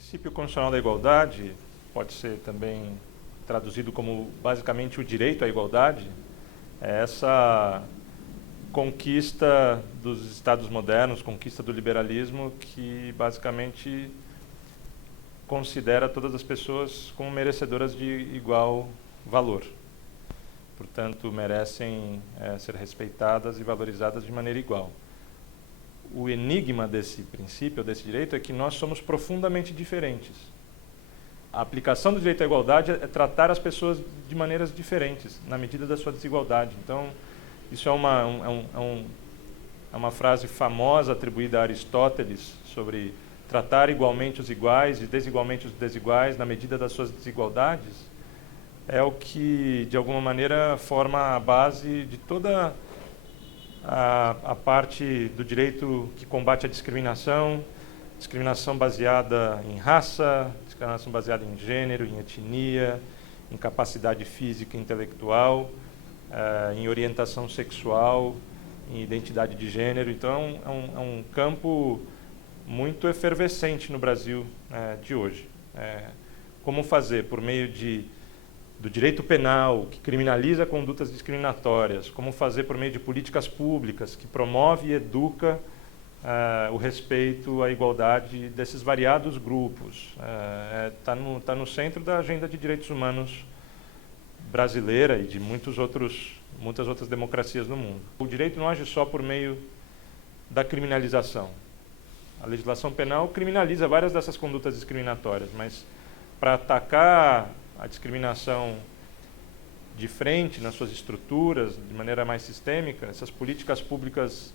princípio constitucional da igualdade pode ser também traduzido como basicamente o direito à igualdade. É essa conquista dos Estados modernos, conquista do liberalismo, que basicamente considera todas as pessoas como merecedoras de igual valor. Portanto, merecem ser respeitadas e valorizadas de maneira igual. O enigma desse princípio, desse direito, é que nós somos profundamente diferentes. A aplicação do direito à igualdade é tratar as pessoas de maneiras diferentes, na medida da sua desigualdade. Então, isso é uma frase famosa atribuída a Aristóteles sobre tratar igualmente os iguais e desigualmente os desiguais na medida das suas desigualdades. É o que, de alguma maneira, forma a base de toda a parte do direito que combate a discriminação, discriminação baseada em raça, discriminação baseada em gênero, em etnia, em capacidade física e intelectual, em orientação sexual, em identidade de gênero. Então, é um campo muito efervescente no Brasil de hoje. Como fazer, por meio do direito penal, que criminaliza condutas discriminatórias, como fazer por meio de políticas públicas, que promove e educa o respeito à igualdade desses variados grupos. Tá no centro da agenda de direitos humanos brasileira e de muitas outras democracias no mundo. O direito não age só por meio da criminalização. A legislação penal criminaliza várias dessas condutas discriminatórias, mas para atacar a discriminação de frente, nas suas estruturas, de maneira mais sistêmica, essas políticas públicas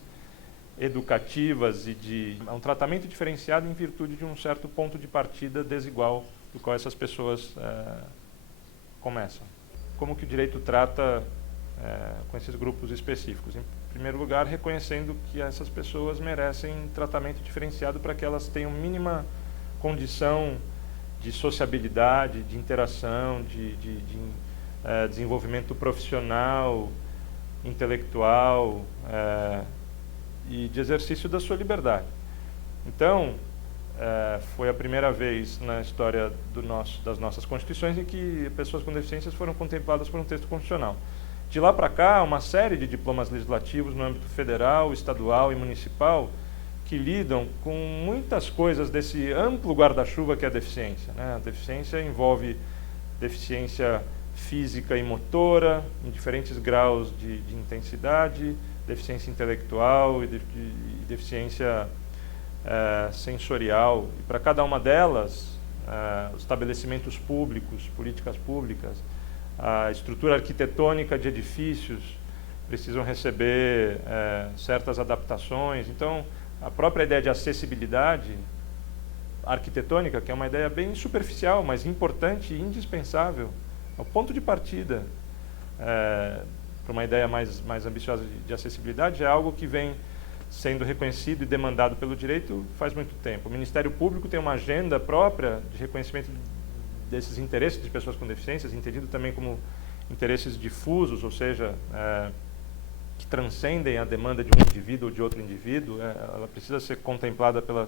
educativas e um tratamento diferenciado em virtude de um certo ponto de partida desigual do qual essas pessoas começam. Como que o direito trata com esses grupos específicos? Em primeiro lugar, reconhecendo que essas pessoas merecem tratamento diferenciado para que elas tenham mínima condição de sociabilidade, de interação, de desenvolvimento profissional, intelectual e de exercício da sua liberdade. Então, foi a primeira vez na história das nossas constituições em que pessoas com deficiências foram contempladas por um texto constitucional. De lá para cá, uma série de diplomas legislativos no âmbito federal, estadual e municipal que lidam com muitas coisas desse amplo guarda-chuva que é a deficiência. A deficiência envolve deficiência física e motora, em diferentes graus de intensidade, deficiência intelectual e deficiência sensorial. E para cada uma delas, os estabelecimentos públicos, políticas públicas, a estrutura arquitetônica de edifícios precisam receber certas adaptações. Então, a própria ideia de acessibilidade arquitetônica, que é uma ideia bem superficial, mas importante e indispensável, é o ponto de partida para uma ideia mais ambiciosa de acessibilidade, é algo que vem sendo reconhecido e demandado pelo direito faz muito tempo. O Ministério Público tem uma agenda própria de reconhecimento desses interesses de pessoas com deficiências, entendido também como interesses difusos, ou seja, que transcendem a demanda de um indivíduo ou de outro indivíduo. Ela precisa ser contemplada pela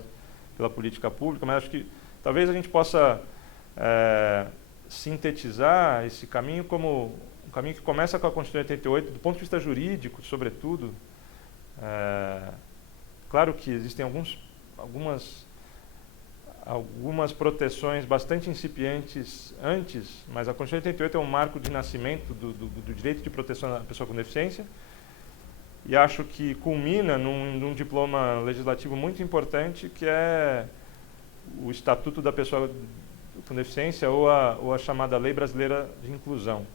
política pública, mas acho que talvez a gente possa sintetizar esse caminho como um caminho que começa com a Constituição de 88, do ponto de vista jurídico, sobretudo. Claro que existem algumas proteções bastante incipientes antes, mas a Constituição de 88 é um marco de nascimento do direito de proteção da pessoa com deficiência, e acho que culmina num diploma legislativo muito importante, que é o Estatuto da Pessoa com Deficiência, ou a chamada Lei Brasileira de Inclusão,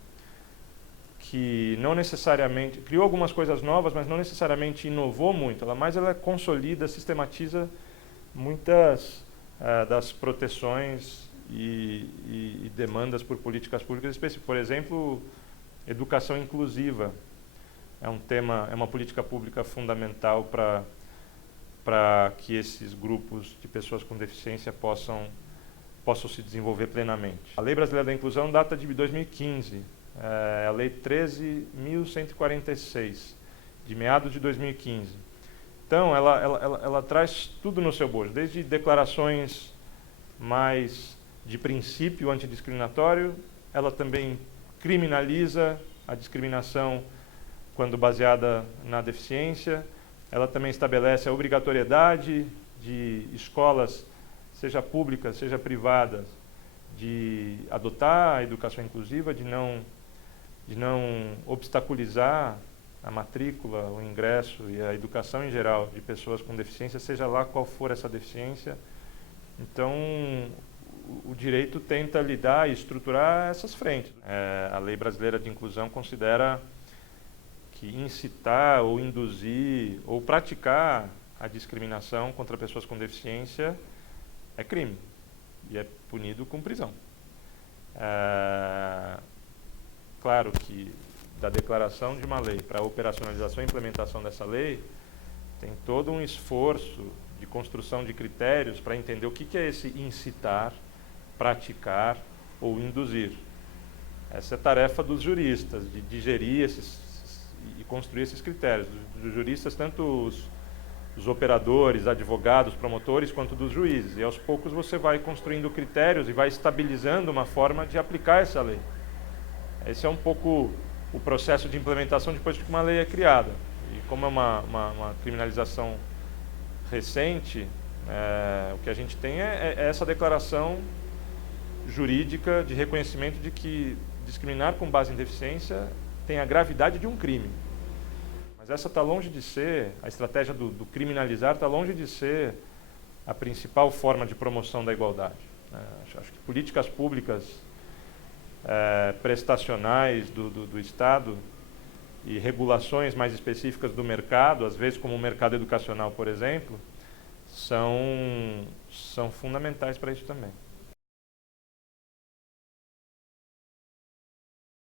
que não necessariamente criou algumas coisas novas, mas não necessariamente inovou muito. Ela consolida, sistematiza muitas das proteções e demandas por políticas públicas específicas. Por exemplo, educação inclusiva é uma política pública fundamental para que esses grupos de pessoas com deficiência possam se desenvolver plenamente. A Lei Brasileira da Inclusão data de 2015, é a Lei 13.146, de meados de 2015. Então, ela traz tudo no seu bojo, desde declarações mais de princípio antidiscriminatório, ela também criminaliza a discriminação quando baseada na deficiência, ela também estabelece a obrigatoriedade de escolas, seja públicas, seja privadas, de adotar a educação inclusiva, de não obstaculizar a matrícula, o ingresso e a educação em geral de pessoas com deficiência, seja lá qual for essa deficiência. Então, o direito tenta lidar e estruturar essas frentes. A Lei Brasileira de Inclusão considera que incitar ou induzir ou praticar a discriminação contra pessoas com deficiência é crime e é punido com prisão. Claro que da declaração de uma lei para a operacionalização e implementação dessa lei tem todo um esforço de construção de critérios para entender o que é esse incitar, praticar ou induzir. Essa é a tarefa dos juristas, de digerir e construir esses critérios. Dos juristas, tanto os operadores, advogados, promotores, quanto dos juízes. E aos poucos você vai construindo critérios e vai estabilizando uma forma de aplicar essa lei. Esse é um pouco o processo de implementação depois que uma lei é criada. E como é uma criminalização recente, o que a gente tem é essa declaração jurídica de reconhecimento de que discriminar com base em deficiência tem a gravidade de um crime. Mas essa está longe de ser, a estratégia do criminalizar está longe de ser a principal forma de promoção da igualdade. Acho que políticas públicas prestacionais do Estado e regulações mais específicas do mercado, às vezes como o mercado educacional, por exemplo, são fundamentais para isso também.